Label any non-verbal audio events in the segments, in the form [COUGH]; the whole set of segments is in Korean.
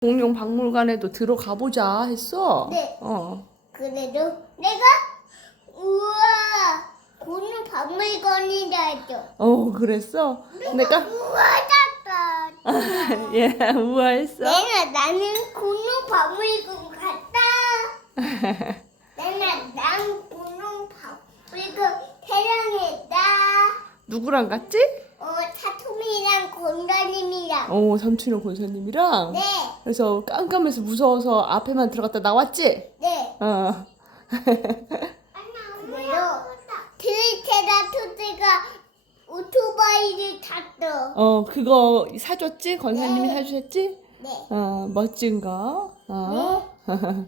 공룡 박물관에도 들어가 보자 했어. 네. 어. 그래도 내가 우와 고는 박물관이라 했죠. 어, 그랬어? 내가 우와 잤다. [LAUGHS] 예, 우아했어. 내가 나는 고는 박물관 갔다. [LAUGHS] 내가 난 고는 박물관 태령했다. 누구랑 갔지? 어 사토미랑 건달님이랑. 어, 삼촌이랑 권사님이랑. 네, 그래서 깜깜해서 무서워서 앞에만 들어갔다 나왔지? 네. 어. 트리케라토스가 오토바이를 탔어. 어, 그거 사줬지? 권사님이 네. 사주셨지? 네. 어, 멋진 거. 어. [LAUGHS]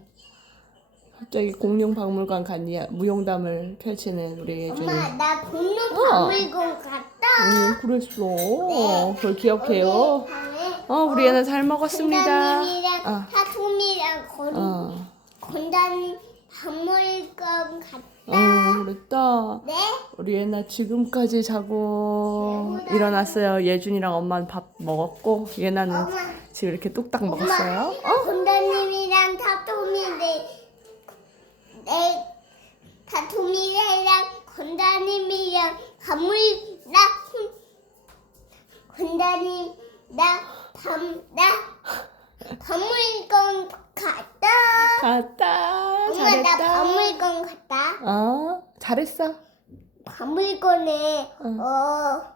갑자기 공룡 박물관 간 이야 무용담을 펼치는 우리 예준이. 엄마 나 공룡 어. 박물관 갔다. 응, 그랬어. 네. 그걸 기억해요. 우리 어, 우리 애는 잘 먹었습니다. 건달님이랑 어. 사토미랑 건 어, 건달님 박물관 갔다. 어, 그랬다. 네. 우리 애나 지금까지 자고. 일어났어요. 예준이랑 엄마는 밥 먹었고, 예나는 엄마. 지금 이렇게 뚝딱 먹었어요. 엄마. 건달님이랑 사토미 내, 내 사토미랑 건달님이랑 박물 나 혼- 건달님 나 밤나 박물관 갔다. 갔다. 엄마 나 잘했다. 박물관 갔다. 어, 잘했어. 박물관에 응. 어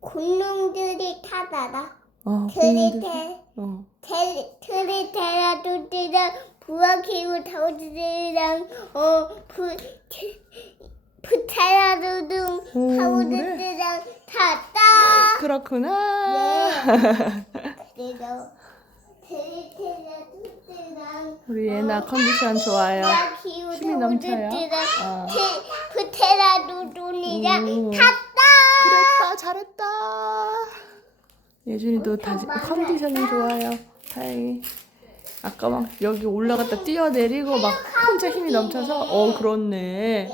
공룡들이 타다다. 어, 공룡들. 트리테 어, 테- 트리테라토스랑 부아키오타우스랑 어 부 부테라도등 오, 타우스랑 탔다. 그렇구나. 그 우리 예나 컨디션 좋아요. 힘이 넘쳐요. 어. 부테라도돈이랑 오. 탔다. 그랬다, 잘했다. 예준이도 다시 컨디션이 좋아요. 다행히. 아까 막 여기 올라갔다 뛰어내리고 막 혼자 힘이 넘쳐서 어 그렇네.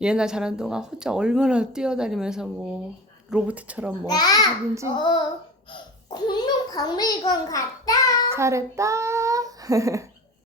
예나 잘한 동안 혼자 얼마나 뛰어다니면서 뭐 로봇처럼 뭐 하든지 나 어, 박물관 갔다. 잘했다. [LAUGHS]